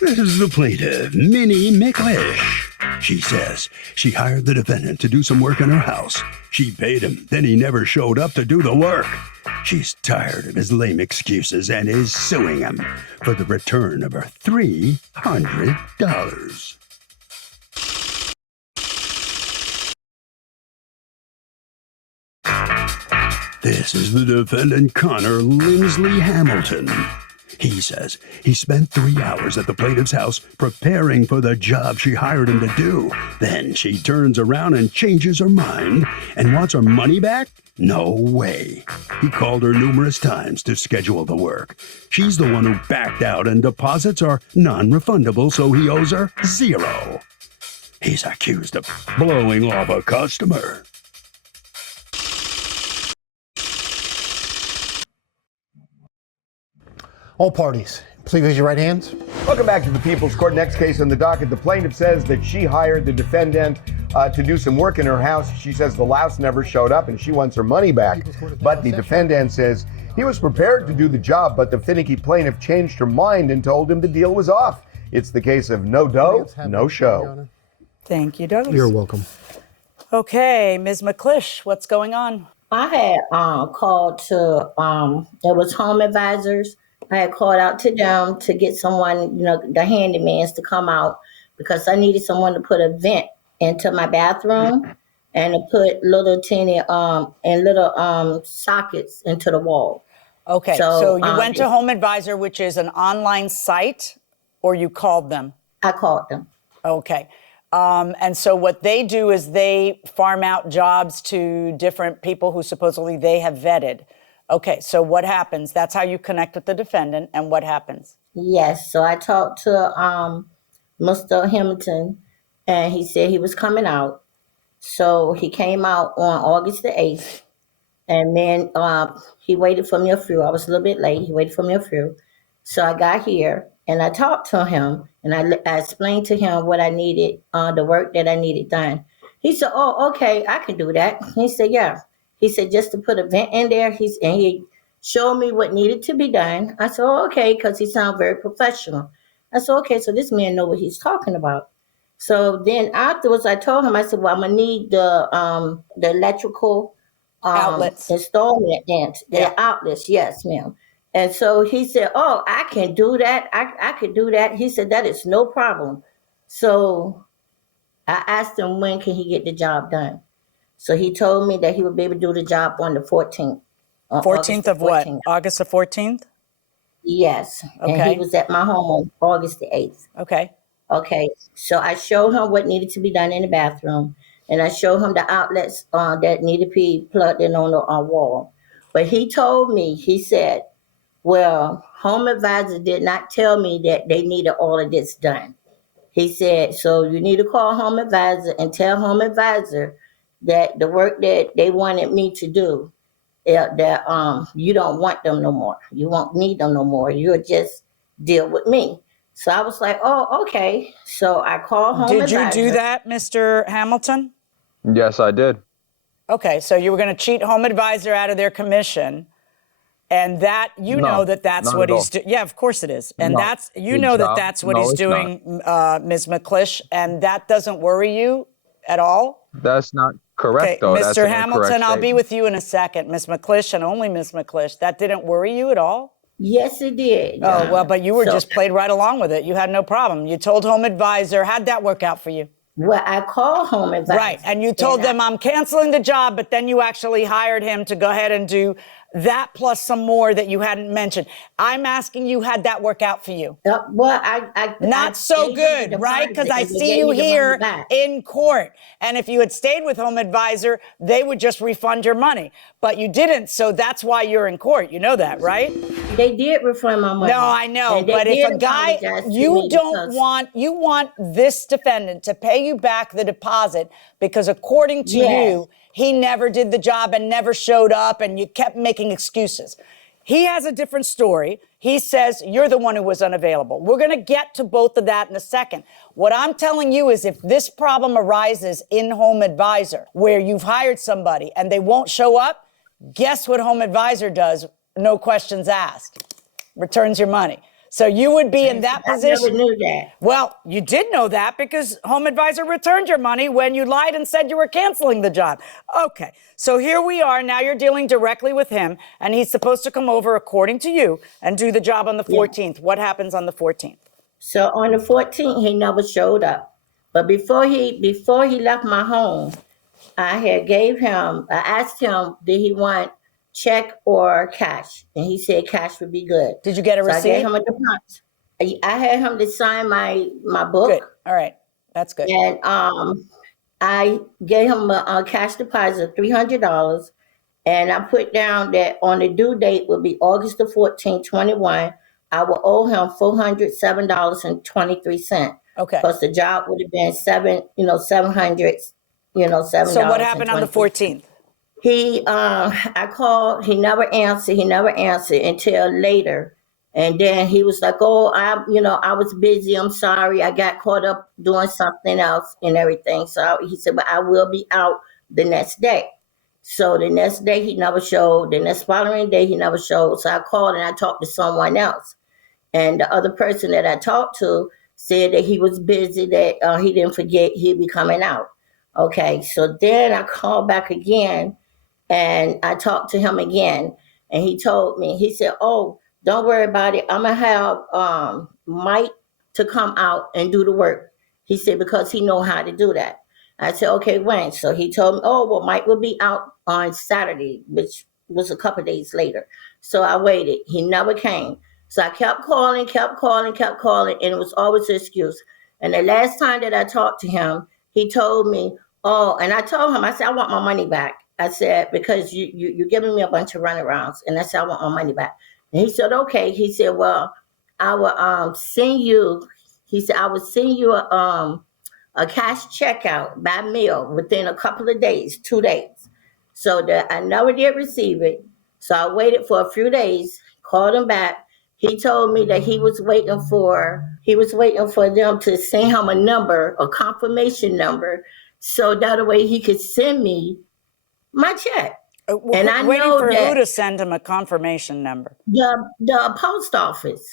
This is the plaintiff, Minnie McLish. She says she hired the defendant to do some work in her house. She paid him, then he never showed up to do the work. She's tired of his lame excuses and is suing him for the return of her $300. This is the defendant, Connor Lindsley Hamilton. He says he spent 3 hours at the plaintiff's house preparing for the job she hired him to do. Then she turns around and changes her mind and wants her money back? No way. He called her numerous times to schedule the work. She's the one who backed out, and deposits are non-refundable, so he owes her $0. He's accused of blowing off a customer. All parties, please raise your right hands. Welcome back to the People's Court. Next case on the docket. The plaintiff says that she hired the defendant to do some work in her house. She says the louse never showed up and she wants her money back. But the defendant says he was prepared to do the job, but the finicky plaintiff changed her mind and told him the deal was off. It's the case of no dough, no show. Thank you, Douglas. You're welcome. Okay, Ms. McLish, what's going on? I had called to, it was home advisors. I had called out to them to get someone, the handymans to come out because I needed someone to put a vent into my bathroom and to put little teeny sockets into the wall. Okay, so you went to Home Advisor, which is an online site, or you called them? I called them. Okay. And so what they do is they farm out jobs to different people who supposedly they have vetted. Okay, so what happens? That's how you connect with the defendant, and what happens? Yes, so I talked to Mr. Hamilton, and he said he was coming out. So he came out on August the 8th, and then he waited for me a few. I was a little bit late. He waited for me a few. So I got here, and I talked to him, and I explained to him what I needed, the work that I needed done. He said, oh, okay, I can do that. He said, yeah. He said, just to put a vent in there. And he showed me what needed to be done. I said, oh, okay, because he sounded very professional. I said, okay, so this man know what he's talking about. So then afterwards, I told him, I said, well, I'm going to need the electrical outlets. Installment and the outlets. Yes, ma'am. And so he said, oh, I can do that. I could do that. He said, that is no problem. So I asked him, when can he get the job done? So he told me that he would be able to do the job on the 14th. 14th of what? August the 14th? Yes. Okay. And he was at my home on August the 8th. Okay. Okay. So I showed him what needed to be done in the bathroom. And I showed him the outlets that needed to be plugged in on the wall. But he told me, he said, well, Home Advisor did not tell me that they needed all of this done. He said, so you need to call Home Advisor and tell Home Advisor that the work that they wanted me to do, that you don't want them no more. You won't need them no more. You'll just deal with me. So I was like, oh, okay. So I called Home Advisor. Did you do that, Mr. Hamilton? Yes, I did. Okay, so you were going to cheat Home Advisor out of their commission, and that know that that's what he's doing. Yeah, of course it is, and that's that's what he's doing, Ms. McLish, and that doesn't worry you at all. That's not correct, though. Mr. Hamilton, I'll be with you in a second. Ms. McLish and only Ms. McLish. That didn't worry you at all? Yes, it did. Oh, well, but you were just played right along with it. You had no problem. You told Home Advisor. How'd that work out for you? Well, I called Home Advisor. Right, and you told them, I'm canceling the job, but then you actually hired him to go ahead and do that plus some more that you hadn't mentioned. I'm asking you, how'd that work out for you? Well, I Not so good, right? Because I see you here in court. And if you had stayed with Home Advisor, they would just refund your money. But you didn't, so that's why you're in court. You know that, right? They did refund my money. No, I know, but if a guy, you want this defendant to pay you back the deposit because according to you, he never did the job and never showed up and you kept making excuses. He has a different story. He says you're the one who was unavailable. We're going to get to both of that in a second. What I'm telling you is if this problem arises in Home Advisor where you've hired somebody and they won't show up, guess what Home Advisor does? No questions asked. Returns your money. So you would be in that position. I never knew that. Well, you did know that because Home Advisor returned your money when you lied and said you were canceling the job. Okay, so here we are. Now you're dealing directly with him, and he's supposed to come over, according to you, and do the job on the 14th. What happens on the 14th? So on the 14th, he never showed up. But before he left my home, I asked him, did he want check or cash? And he said cash would be good. Did you get a receipt? I gave him a deposit. I had him to sign my book. Good. All right. That's good. And I gave him a cash deposit of $300. And I put down that on the due date would be August the 14th, 21. I will owe him $407.23. Okay. Because the job would have been $700. So what happened on the 14th? I called. He never answered until later. And then he was like, "Oh, I was busy. I'm sorry. I got caught up doing something else and everything." So he said, "But I will be out the next day." So the next day he never showed. The next following day he never showed. So I called and I talked to someone else. And the other person that I talked to said that he was busy, that he didn't forget he'd be coming out. Okay, so then I called back again and I talked to him again. And he told me, he said, "Oh, don't worry about it. I'm going to have Mike to come out and do the work." He said, because he know how to do that. I said, "Okay, when?" So he told me, "Oh, well, Mike will be out on Saturday," which was a couple of days later. So I waited. He never came. So I kept calling, and it was always an excuse. And the last time that I talked to him, he told me, "Oh," and I told him, I said, "I want my money back." I said, "Because you're giving me a bunch of runarounds." And I said, "I want my money back." And he said, "Okay." He said, "Well, I will send you," he said, "I will send you a cash checkout by mail within a couple of days, 2 days." So that I never did receive it. So I waited for a few days, called him back. He told me that he was waiting for them to send him a confirmation number, so that way he could send me my check. And I know for who to send him a confirmation number? The post office.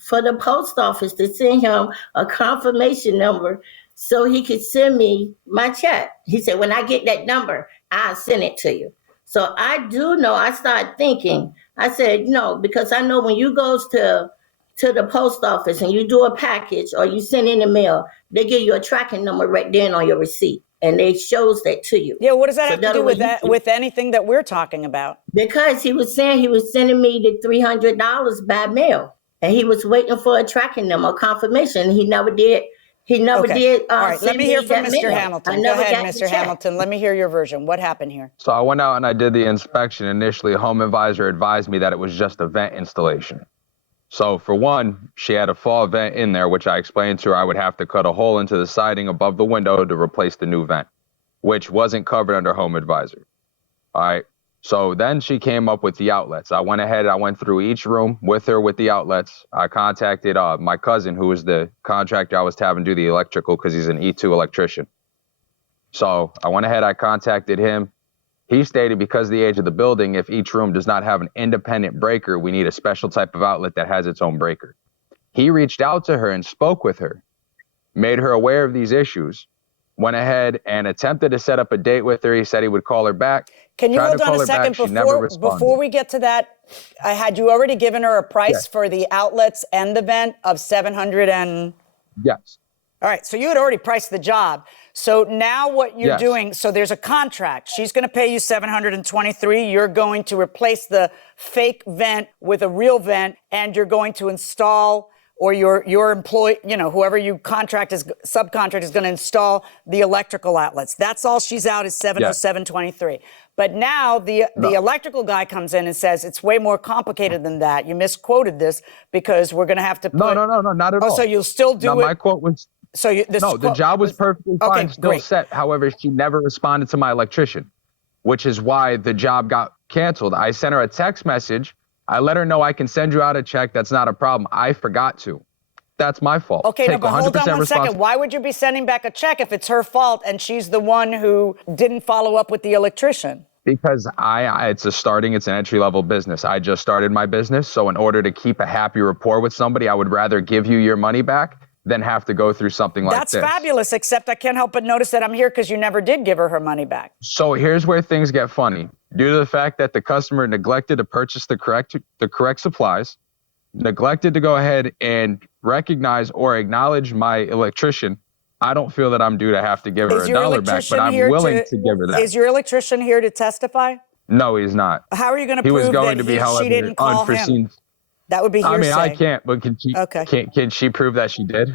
For the post office to send him a confirmation number so he could send me my check. He said, "When I get that number, I'll send it to you." So I do know, I started thinking, I said, no, because I know when you goes to the post office and you do a package or you send in the mail, they give you a tracking number right then on your receipt. And they shows that to you. Yeah, what does that have to do with anything that we're talking about? Because he was saying he was sending me the $300 by mail. And he was waiting for a tracking number, a confirmation. He never did. He never did. All right, let me hear from Mr. mail. Hamilton. Go ahead, Mr. Hamilton. Let me hear your version. What happened here? So I went out and I did the inspection. Initially, Home Advisor advised me that it was just a vent installation. So for one, she had a fall vent in there, which I explained to her I would have to cut a hole into the siding above the window to replace the new vent, which wasn't covered under Home Advisor. All right. So then she came up with the outlets. I went ahead, I went through each room with her with the outlets. I contacted my cousin, who was the contractor I was having do the electrical because he's an E2 electrician. So I went ahead, I contacted him. He stated because of the age of the building, if each room does not have an independent breaker, we need a special type of outlet that has its own breaker. He reached out to her and spoke with her, made her aware of these issues, went ahead and attempted to set up a date with her. He said he would call her back. Can you hold on a second before we get to that? Had you already given her a price for the outlets and the vent of $700 and? Yes. All right. So you had already priced the job. So now what you're doing, so there's a contract. She's going to pay you $723. You're going to replace the fake vent with a real vent, and you're going to install, or your employee, whoever you subcontract is going to install the electrical outlets. That's all she's out is $707.23. But now the electrical guy comes in and says it's way more complicated than that. You misquoted this because we're going to have to put... No, not at all. So you'll still do it? My quote was... the job was perfectly fine, still set. However, she never responded to my electrician, which is why the job got canceled. I sent her a text message. I let her know I can send you out a check. That's not a problem. I forgot to. That's my fault. Okay, but hold on one second. Why would you be sending back a check if it's her fault and she's the one who didn't follow up with the electrician? Because it's an entry-level business. I just started my business. So in order to keep a happy rapport with somebody, I would rather give you your money back than have to go through something like this. That's fabulous, except I can't help but notice that I'm here because you never did give her money back. So here's where things get funny. Due to the fact that the customer neglected to purchase the correct supplies, neglected to go ahead and recognize or acknowledge my electrician, I don't feel that I'm due to have to give her $1 back, but I'm willing to give her that. Is your electrician here to testify? No, he's not. How are you going to He was prove going that to be, however, she didn't call unforeseen. him? That would be hearsay. I mean, I can't, but can she? Okay. Can she prove that she did?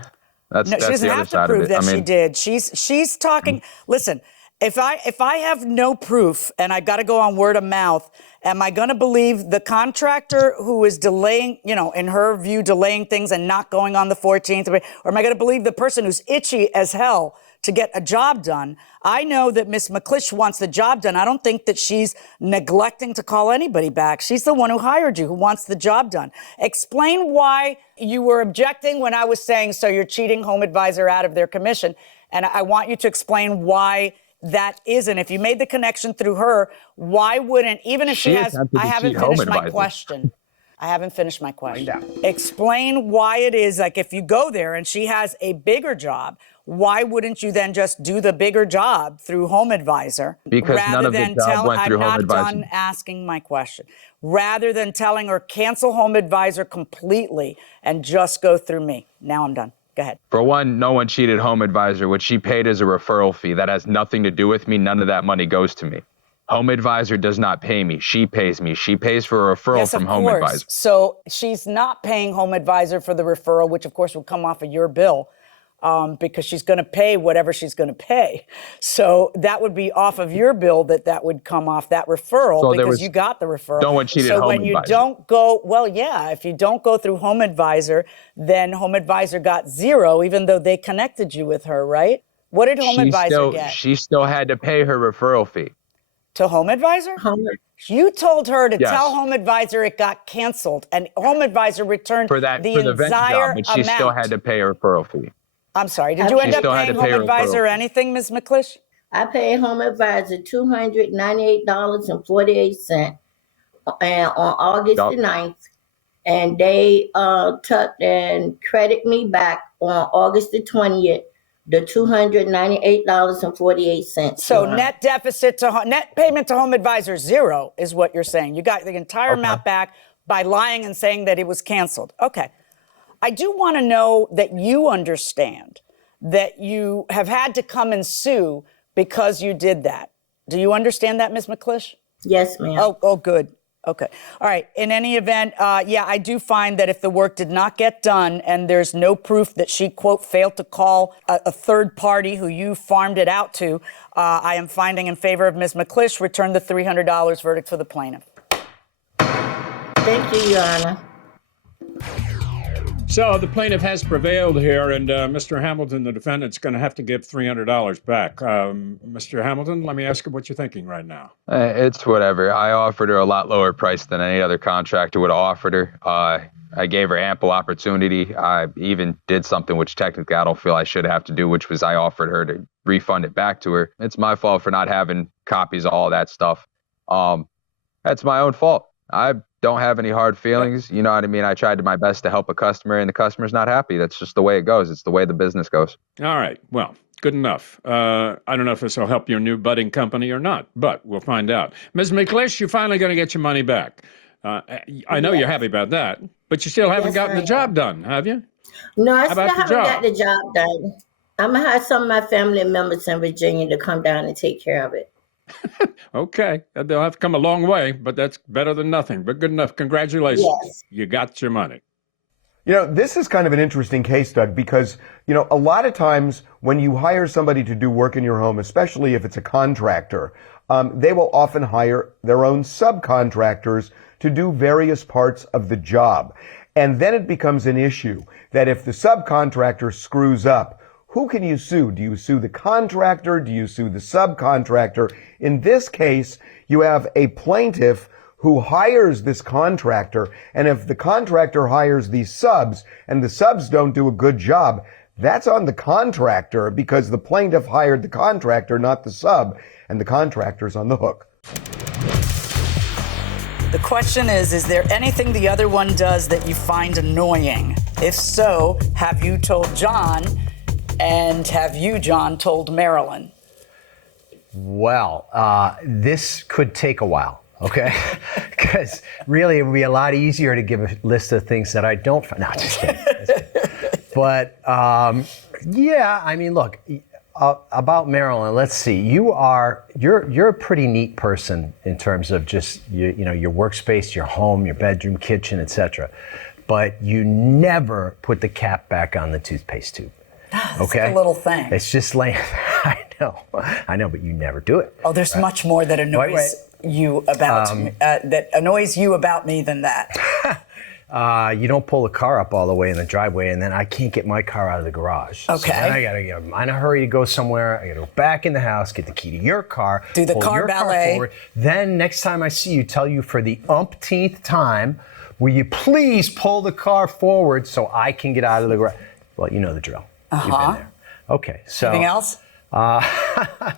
No, she doesn't have to prove that she did. She's talking. Listen, if I have no proof and I got to go on word of mouth, am I going to believe the contractor who is delaying, in her view, delaying things and not going on the 14th? Or am I going to believe the person who's itchy as hell to get a job done? I know that Ms. McClish wants the job done. I don't think that she's neglecting to call anybody back. She's the one who hired you, who wants the job done. Explain why you were objecting when I was saying, so you're cheating Home Advisor out of their commission. And I want you to explain why that isn't. If you made the connection through her, why wouldn't, even if she has, I haven't finished my question. I haven't finished my question. Explain why it is, like, if you go there and she has a bigger job, why wouldn't you then just do the bigger job through Home Advisor? Because none of the job went through Home Advisor. I'm not done asking my question. Rather than telling her cancel Home Advisor completely and just go through me. Now I'm done. Go ahead. For one, no one cheated Home Advisor. What she paid is a referral fee. That has nothing to do with me. None of that money goes to me. Home Advisor does not pay me. She pays me. She pays for a referral from Home Advisor. So she's not paying Home Advisor for the referral, which of course will come off of your bill. Because she's going to pay whatever she's going to pay. So that would be off of your bill that would come off that referral because you got the referral. No one cheated Home Home Advisor. So when you don't go, if you don't go through Home Advisor, then Home Advisor got zero, even though they connected you with her, right? What did Home Advisor get? She still had to pay her referral fee. To Home Advisor? You told her to tell Home Advisor it got canceled, and Home Advisor returned the entire amount. But she still had to pay a referal fee. I'm sorry. Did you end up paying Home Advisor anything, Ms. McClish? I paid Home Advisor $298.48 and on August the 9th, and they took and credit me back on August the 20th, the $298.48. So net deficit to net payment to Home Advisor zero is what you're saying. You got the entire amount back by lying and saying that it was canceled. Okay. I do want to know that you understand that you have had to come and sue because you did that. Do you understand that, Ms. McClish? Yes, ma'am. Oh, good. Okay. All right. In any event, I do find that if the work did not get done and there's no proof that she, quote, failed to call a third party who you farmed it out to, I am finding in favor of Ms. McClish, return the $300 verdict for the plaintiff. Thank you, Your Honor. So the plaintiff has prevailed here, and Mr. Hamilton, the defendant's going to have to give $300 back. Mr. Hamilton, let me ask you what you're thinking right now. It's whatever. I offered her a lot lower price than any other contractor would have offered her. I gave her ample opportunity. I even did something which technically I don't feel I should have to do, which was I offered her to refund it back to her. It's my fault for not having copies of all that stuff. That's my own fault. I don't have any hard feelings. You know what I mean? I tried my best to help a customer, and the customer's not happy. That's just the way it goes. It's the way the business goes. All right. Well, good enough. I don't know if this will help your new budding company or not, but we'll find out. Ms. McClish, you're finally going to get your money back. I know you're happy about that, but you still haven't gotten the job done, have you? No, I still haven't got the job done. I'm going to have some of my family members in Virginia to come down and take care of it. Okay. They'll have to come a long way, but that's better than nothing. But good enough. Congratulations. Yes. You got your money. This is kind of an interesting case, Doug, because, a lot of times when you hire somebody to do work in your home, especially if it's a contractor, they will often hire their own subcontractors to do various parts of the job. And then it becomes an issue that if the subcontractor screws up, who can you sue? Do you sue the contractor? Do you sue the subcontractor? In this case, you have a plaintiff who hires this contractor, and if the contractor hires these subs and the subs don't do a good job, that's on the contractor because the plaintiff hired the contractor, not the sub, and the contractor's on the hook. The question is there anything the other one does that you find annoying? If so, have you told John? And have you, John, told Marilyn? Well, this could take a while, okay? Because really, it would be a lot easier to give a list of things that I don't find. No, just kidding. But yeah, I mean, look, about Marilyn, let's see. You're a pretty neat person in terms of just you know your workspace, your home, your bedroom, kitchen, etc. But you never put the cap back on the toothpaste tube. That's Okay, a little thing. It's just like I know, but you never do it. Oh, there's much more that annoys you about that annoys you about me than that. You don't pull the car up all the way in the driveway, and then I can't get my car out of the garage. Okay. So then I gotta get in a hurry to go somewhere. I gotta go back in the house, get the key to your car, do the pull car your ballet. Car forward. Then next time I see you, tell you for the umpteenth time, will you please pull the car forward so I can get out of the garage? Well, you know the drill. You've been there. Okay. So. Anything else? Why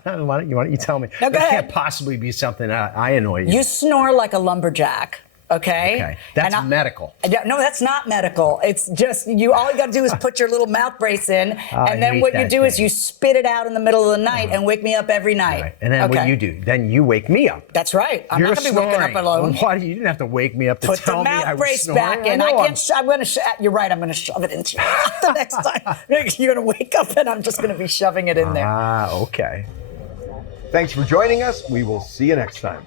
don't you tell me? No, go That ahead. can't possibly be something I annoy you. You snore like a lumberjack. Okay. Okay. That's medical. No, that's not medical. It's just all you got to do is put your little mouth brace in, and then hate what you that do is thing. you spit it out in the middle of the night and wake me up every night. Right. And then okay. what you do? Then you wake me up. That's right. I'm You're not going to be waking up snoring. alone. Why you didn't have to wake me up to Put tell the me I mouth was brace snoring? back in. know I I'm- can't. I'm going to. You're right. I'm going to shove it into you the next time. You're going to wake up and I'm just going to be shoving it in there. Okay. Thanks for joining us. We will see you next time.